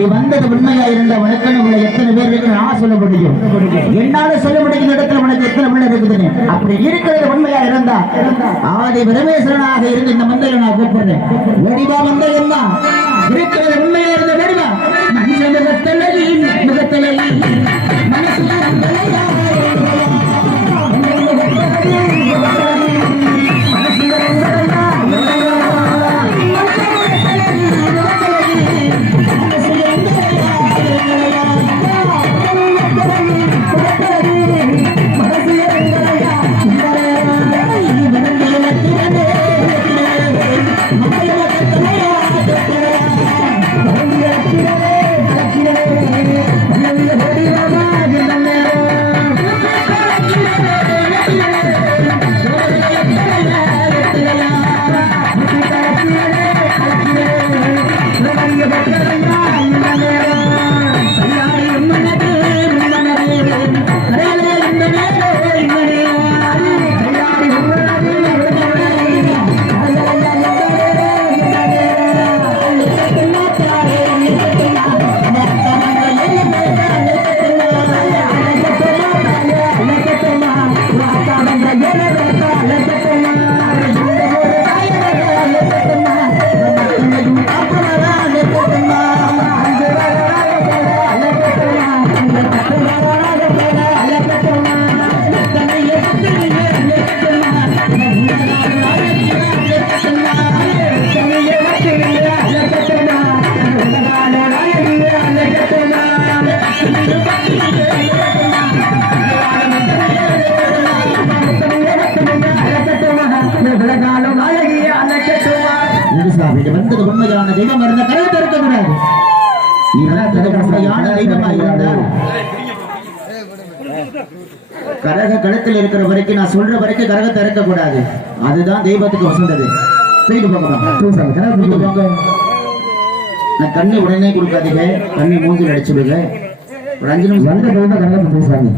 நீ வந்தது உண்மையா இருந்த உனக்கு உள்ள எத்தனை பேர் இருக்கு நான் சொல்ல முடியும். என்னால சொல்ல முடியும் இடத்துல உனக்கு எத்தனை பிள்ளை இருக்குதுன்னு. அப்படி இருக்கிறது உண்மையா இருந்தா ஆதி பரமேஸ்வரனாக இருந்து இந்த மந்தையை நான் கூப்பிடுறேன். வெடிவா மந்தையம் தான் இருக்கிறது உண்மையா இருந்த வெடிவா மனுஷ முகத்தலை முகத்தலை மனசுல வந்தது உண்மையான தெய்வம் இருந்த கரகத்தை இருக்கக்கூடாது. உண்மையான தெய்வமா இருந்தா கரக கழுத்தில் இருக்கிற வரைக்கும் நான் சொல்ற வரைக்கும் கரகத்தை இருக்கக்கூடாது. அதுதான் தெய்வத்துக்கு வசந்தது. நான் தண்ணி உடனே கொடுக்காதீங்க. தண்ணி மூஞ்சில் அடிச்சு விடுங்க. ஒரு 5 நிமிஷம் கரகத்தை பேசுறாங்க.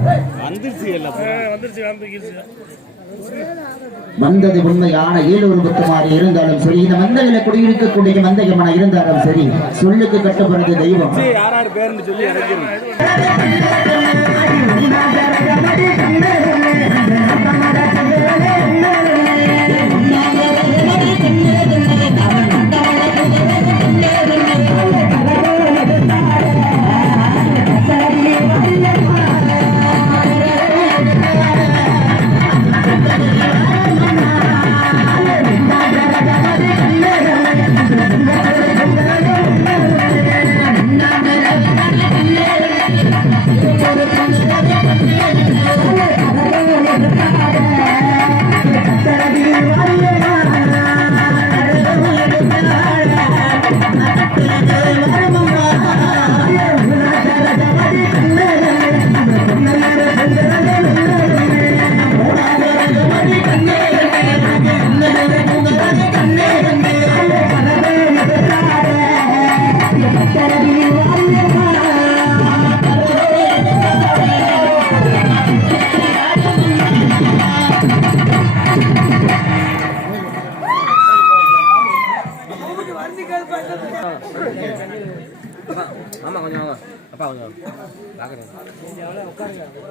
வந்தது உண்மையான ஏழூர் புத்தமாரி இருந்தாலும் சரி, இந்த மந்தையில குடியிருக்கக்கூடிய மந்தையம்மனா இருந்தாலும் சரி, சொல்லுக்கு கட்டுப்படுறது தெய்வம்.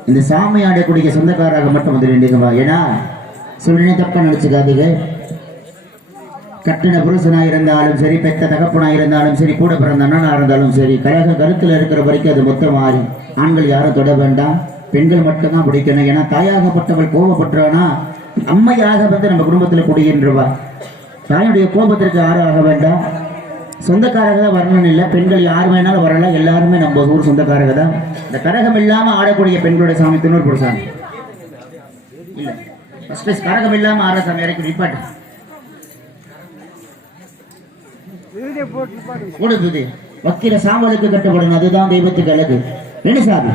இந்த சாமி ஆடக்கூடிய சொந்தக்காராக மட்டும் வந்து வேண்டியதுவா. ஏன்னா சொல்லினே தப்பா நினைச்சுக்காதீங்க. கட்டின புருஷனா இருந்தாலும் சரி, பெத்த தகப்பனா இருந்தாலும் சரி, கூட பிறந்த அண்ணனா இருந்தாலும் சரி, கழக கருத்துல இருக்கிற வரைக்கும் அது மொத்தம் மாறி ஆண்கள் யாரும் தொட வேண்டாம், பெண்கள் மட்டும்தான் பிடிக்கணும். ஏன்னா தாயாகப்பட்டவள் கோபப்பட்டானா அம்மையாக வந்து நம்ம குடும்பத்துல குடியிருவா. தாயுடைய கோபத்திற்கு யாரும் ஆக வேண்டாம். சொந்தக்காரக தான் வரணும்னு இல்லை, பெண்கள் யார் வேணாலும் வரலாம். எல்லாருமே நம்ம ஊர் சொந்தக்காரக தான். இந்த கரகம் இல்லாம ஆடக்கூடிய பெண்களுடைய சாமி திருநூறு போடுறாங்க. இல்ல ஃபர்ஸ்ட் கரகம் இல்லாம ஆடுற சாமி இறக்கி நிப்பாட்டு. வக்கீல சாம்பலுக்கு கட்டுப்படணும், அதுதான் தெய்வத்துக்கு அழகு. என்ன சாமி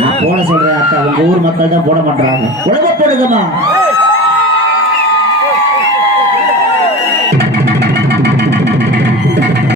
நான் போட சொல்றேன் அக்கா, உங்க ஊர் மக்கள் தான் போட மாட்டாங்க. உலக போடுங்கம்மா.